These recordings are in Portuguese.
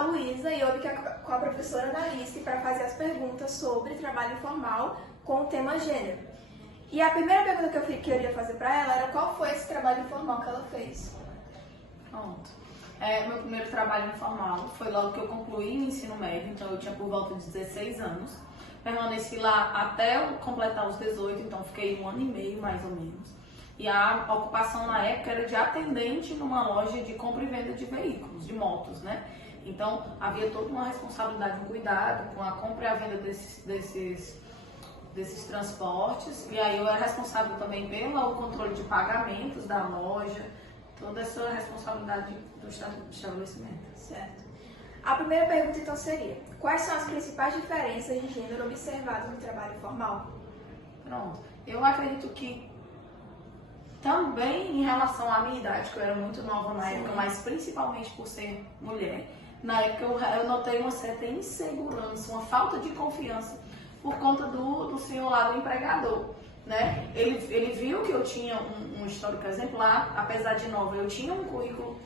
a Luísa e eu vim com a professora Analice para fazer as perguntas sobre trabalho informal com o tema gênero. E a primeira pergunta que eu queria fazer para ela era qual foi esse trabalho informal que ela fez? Pronto. Meu primeiro trabalho informal foi logo que eu concluí o ensino médio, então eu tinha por volta de 16 anos. Permaneci lá até eu completar os 18, então fiquei 1 ano e meio mais ou menos. E a ocupação na época era de atendente numa loja de compra e venda de veículos, de motos, né? Então havia toda uma responsabilidade, um cuidado com a compra e a venda desses transportes. E aí eu era responsável também pelo controle de pagamentos da loja, toda essa responsabilidade do estabelecimento. Certo. A primeira pergunta então seria, quais são as principais diferenças de gênero observadas no trabalho informal? Pronto. Eu acredito que também em relação à minha idade, que eu era muito nova na época, mas principalmente por ser mulher, na época eu notei uma certa insegurança, uma falta de confiança por conta do senhor lá, do empregador, né? Ele viu que eu tinha um histórico exemplar, apesar de nova, eu tinha um currículo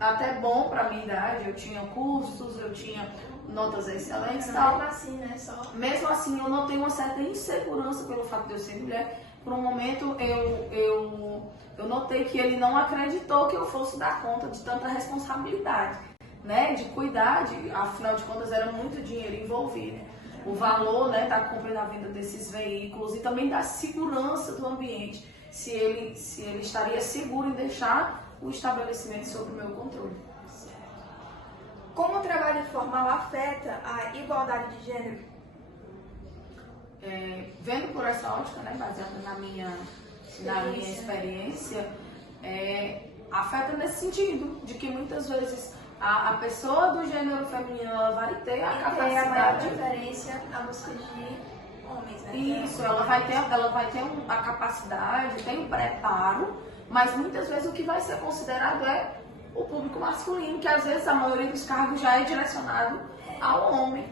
até bom para a minha idade, eu tinha cursos, eu tinha notas excelentes e tal. Mesmo assim, né? Mesmo assim, eu notei uma certa insegurança pelo fato de eu ser mulher. Por um momento, eu notei que ele não acreditou que eu fosse dar conta de tanta responsabilidade, né? De cuidar, afinal de contas, era muito dinheiro envolvido. O valor, né, da compra e da venda desses veículos e também da segurança do ambiente, se ele estaria seguro em deixar o estabelecimento sob o meu controle. Como o trabalho informal afeta a igualdade de gênero? Vendo por essa ótica, né, baseada na minha experiência, afeta nesse sentido, de que muitas vezes a pessoa do gênero feminino ela vai ter a capacidade. A maior preferência à busca de homens, né? Isso, ela vai ter a capacidade, tem o preparo, mas muitas vezes o que vai ser considerado é o público masculino, que às vezes a maioria dos cargos já é direcionado ao homem.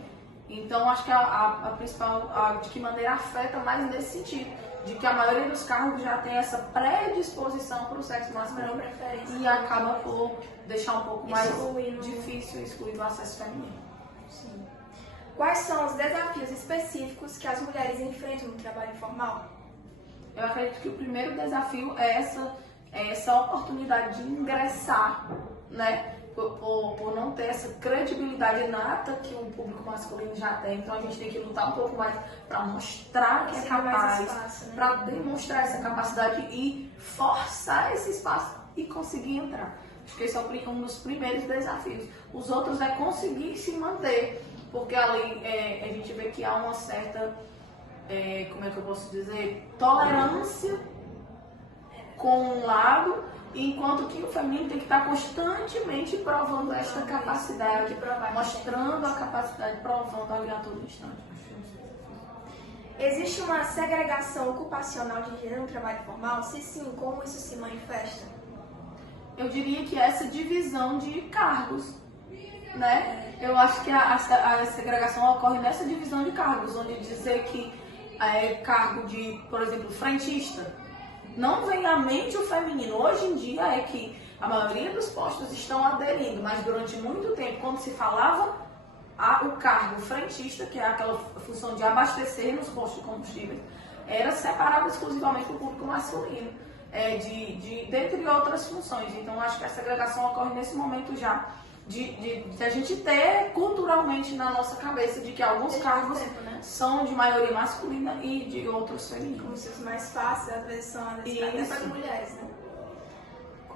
Então acho que a principal, de que maneira afeta mais nesse sentido, de que a maioria dos cargos já tem essa predisposição para o sexo masculino e acaba por deixar um pouco mais difícil excluir o acesso feminino. Sim. Quais são os desafios específicos que as mulheres enfrentam no trabalho informal? Eu acredito que o primeiro desafio é essa oportunidade de ingressar, né? Por não ter essa credibilidade inata que o público masculino já tem. Então a gente tem que lutar um pouco mais para mostrar que é capaz, né? Para demonstrar essa capacidade e forçar esse espaço e conseguir entrar. Acho que esse é um dos primeiros desafios. Os outros é conseguir se manter, porque ali a gente vê que há uma certa, como é que eu posso dizer, tolerância com um lado, enquanto que o feminino tem que estar constantemente provando esta capacidade, mostrando a capacidade, provando ali a todo instante. Existe uma segregação ocupacional de gênero no trabalho formal? Se sim, como isso se manifesta? Eu diria que essa divisão de cargos, né? Eu acho que a segregação ocorre nessa divisão de cargos, onde dizer que cargo de, por exemplo, frentista, não vem à mente o feminino. Hoje em dia é que a maioria dos postos estão aderindo, mas durante muito tempo, quando se falava o cargo frentista, que é aquela função de abastecer nos postos de combustíveis, era separado exclusivamente para o público masculino, dentre outras funções. Então, acho que a segregação ocorre nesse momento já, de a gente ter culturalmente na nossa cabeça de que alguns cargos são de maioria masculina e de outros femininos. Como se os mais fáceis, às vezes, são até para as mulheres, né?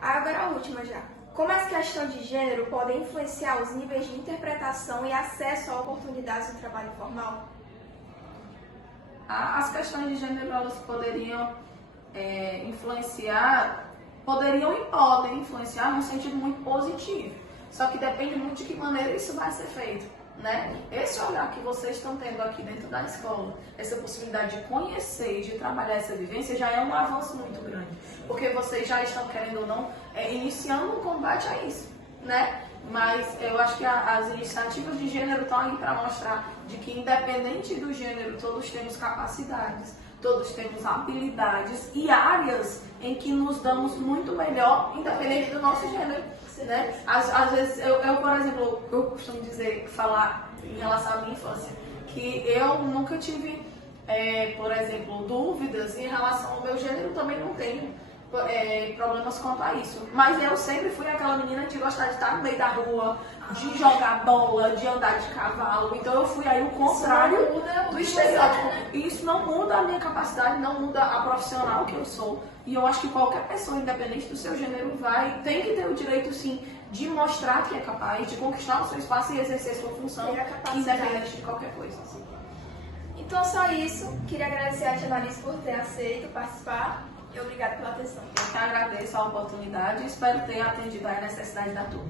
Agora a última já. Como as questões de gênero podem influenciar os níveis de interpretação e acesso a oportunidades no trabalho informal? As questões de gênero, elas poderiam influenciar, poderiam e podem influenciar num sentido muito positivo. Só que depende muito de que maneira isso vai ser feito, né? Esse olhar que vocês estão tendo aqui dentro da escola, essa possibilidade de conhecer e de trabalhar essa vivência já é um avanço muito grande. Porque vocês já estão, querendo ou não, iniciando um combate a isso, né? Mas eu acho que as iniciativas de gênero estão aí para mostrar de que, independente do gênero, todos temos capacidades, todos temos habilidades e áreas em que nos damos muito melhor, independente do nosso gênero. né? Às vezes, eu, por exemplo, eu costumo falar em relação à minha infância, que eu nunca tive, por exemplo, dúvidas em relação ao meu gênero, também não tenho problemas quanto a isso. Mas eu sempre fui aquela menina de gostar de estar no meio da rua, de jogar bola, de andar de cavalo. Então eu fui aí o contrário do estereótipo. E isso não muda a minha capacidade, não muda a profissional que eu sou. E eu acho que qualquer pessoa, independente do seu gênero, tem que ter o direito, sim, de mostrar que é capaz, de conquistar o seu espaço e exercer sua função, independente de qualquer coisa. Assim. Então, só isso. Queria agradecer a Tia Analice por ter aceito participar. E obrigada pela atenção. Eu que agradeço a oportunidade e espero ter atendido a necessidade da turma.